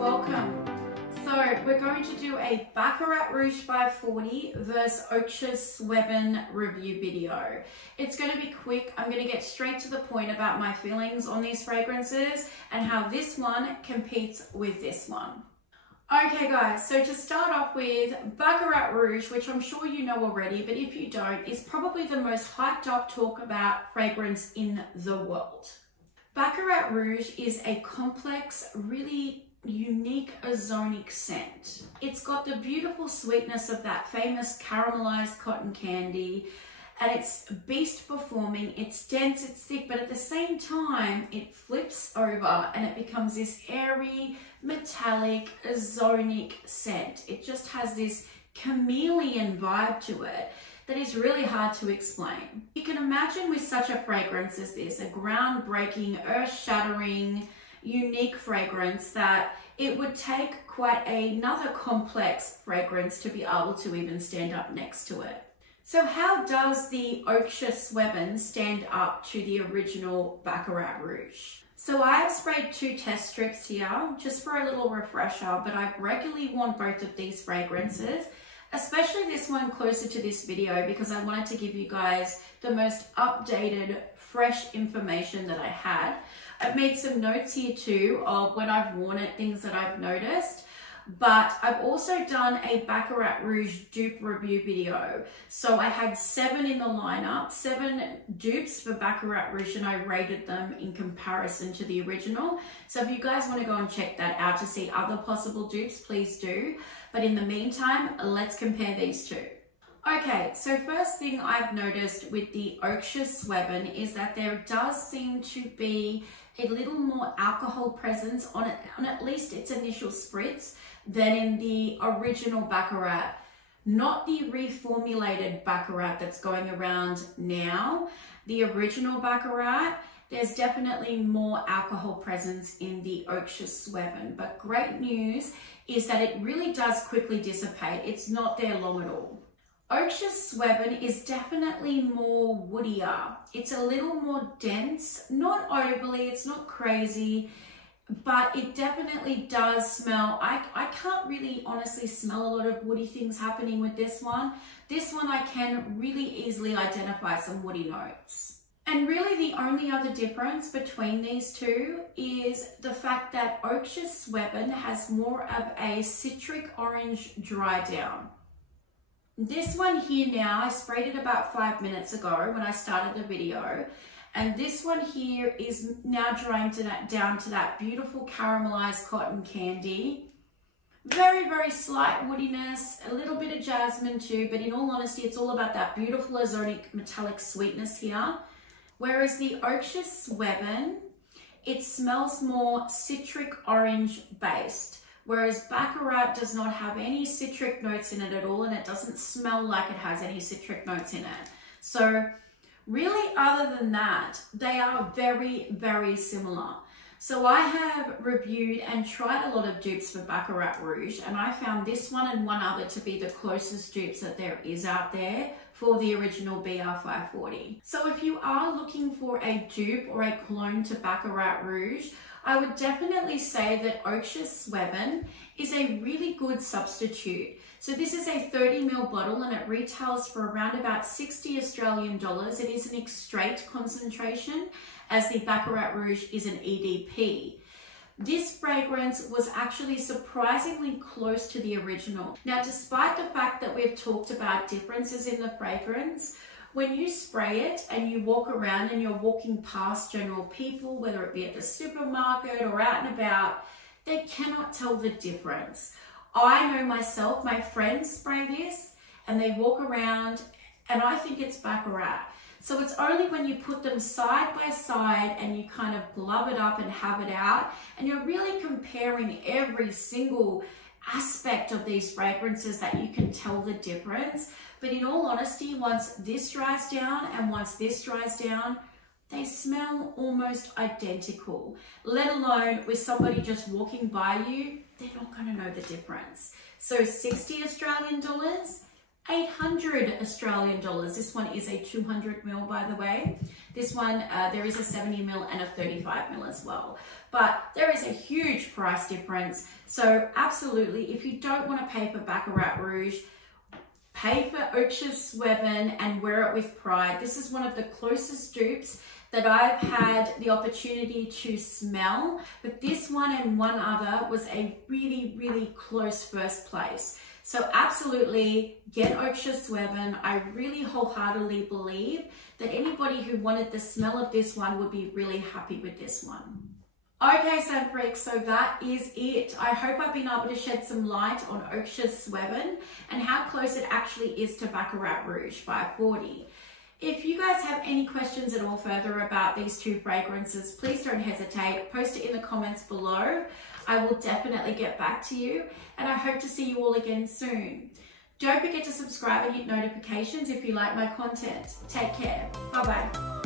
welcome. So we're going to do a Baccarat Rouge 540 versus Oakcha Sweven review video. It's going to be quick. I'm going to get straight to the point about my feelings on these fragrances and how this one competes with this one. Okay guys, so to start off with, Baccarat Rouge, which I'm sure you know already, but if you don't, is probably the most hyped up talk about fragrance in the world. Baccarat Rouge is a complex, really unique ozonic scent. It's got the beautiful sweetness of that famous caramelized cotton candy, and it's beast performing. It's dense, it's thick, but at the same time it flips over and it becomes this airy, metallic, ozonic scent. It just has this chameleon vibe to it that is really hard to explain. You can imagine with such a fragrance as this, a groundbreaking, earth-shattering, unique fragrance, that it would take quite another complex fragrance to be able to even stand up next to it. So how does the Oakcha Sweven stand up to the original Baccarat Rouge? So I have sprayed 2 test strips here just for a little refresher, but I regularly worn both of these fragrances, especially this one closer to this video, because I wanted to give you guys the most updated, fresh information that I had. I've made some notes here too of when I've worn it, things that I've noticed, but I've also done a Baccarat Rouge dupe review video. So I had 7 in the lineup, 7 dupes for Baccarat Rouge, and I rated them in comparison to the original. So if you guys want to go and check that out to see other possible dupes, please do. But in the meantime, let's compare these two. Okay, so first thing I've noticed with the Oakcha Sweven is that there does seem to be a little more alcohol presence on it, on at least its initial spritz, than in the original Baccarat. Not the reformulated Baccarat that's going around now. The original Baccarat, there's definitely more alcohol presence in the Oakcha Sweven, but great news is that it really does quickly dissipate. It's not there long at all. Oakcha Sweven is definitely more woodier. It's a little more dense, not overly, it's not crazy, but it definitely does smell. I can't really honestly smell a lot of woody things happening with this one. This one I can really easily identify some woody notes. And really the only other difference between these two is the fact that Oakcha Sweven has more of a citric orange dry down. This one here now, I sprayed it about 5 minutes ago when I started the video. And this one here is now drying down to that beautiful caramelized cotton candy. Very, very slight woodiness, a little bit of jasmine too, but in all honesty, it's all about that beautiful ozonic metallic sweetness here. Whereas the Oakcha Sweven, it smells more citric orange based. Whereas Baccarat does not have any citric notes in it at all, and it doesn't smell like it has any citric notes in it. So really, other than that, they are very, very similar. So I have reviewed and tried a lot of dupes for Baccarat Rouge, and I found this one and one other to be the closest dupes that there is out there for the original BR540. So if you are looking for a dupe or a clone to Baccarat Rouge, I would definitely say that Oakcha Sweven is a really good substitute. So this is a 30ml bottle and it retails for around about 60 Australian dollars. It is an extrait concentration, as the Baccarat Rouge is an EDP. This fragrance was actually surprisingly close to the original. Now, despite the fact that we've talked about differences in the fragrance, when you spray it and you walk around and you're walking past general people, whether it be at the supermarket or out and about, they cannot tell the difference. I know myself, my friends spray this and they walk around and I think it's Baccarat. So it's only when you put them side by side and you kind of glove it up and have it out, and you're really comparing every single aspect of these fragrances that you can tell the difference. But in all honesty, once this dries down and once this dries down, they smell almost identical, let alone with somebody just walking by you, they're not going to know the difference. So 60 Australian dollars, 800 Australian dollars. This one is a 200 ml, by the way. This one, there is a 70 ml and a 35 ml as well. But there is a huge price difference. So absolutely, if you don't want to pay for Baccarat Rouge, pay for Oakcha Sweven and wear it with pride. This is one of the closest dupes that I've had the opportunity to smell, but this one and one other was a really, really close first place. So absolutely get Oakcha Sweven. I really wholeheartedly believe that anybody who wanted the smell of this one would be really happy with this one. Okay, scent freaks, so that is it. I hope I've been able to shed some light on Oakcha Sweven and how close it actually is to Baccarat Rouge by 40. If you guys have any questions at all further about these two fragrances, please don't hesitate. Post it in the comments below. I will definitely get back to you, and I hope to see you all again soon. Don't forget to subscribe and hit notifications if you like my content. Take care. Bye-bye.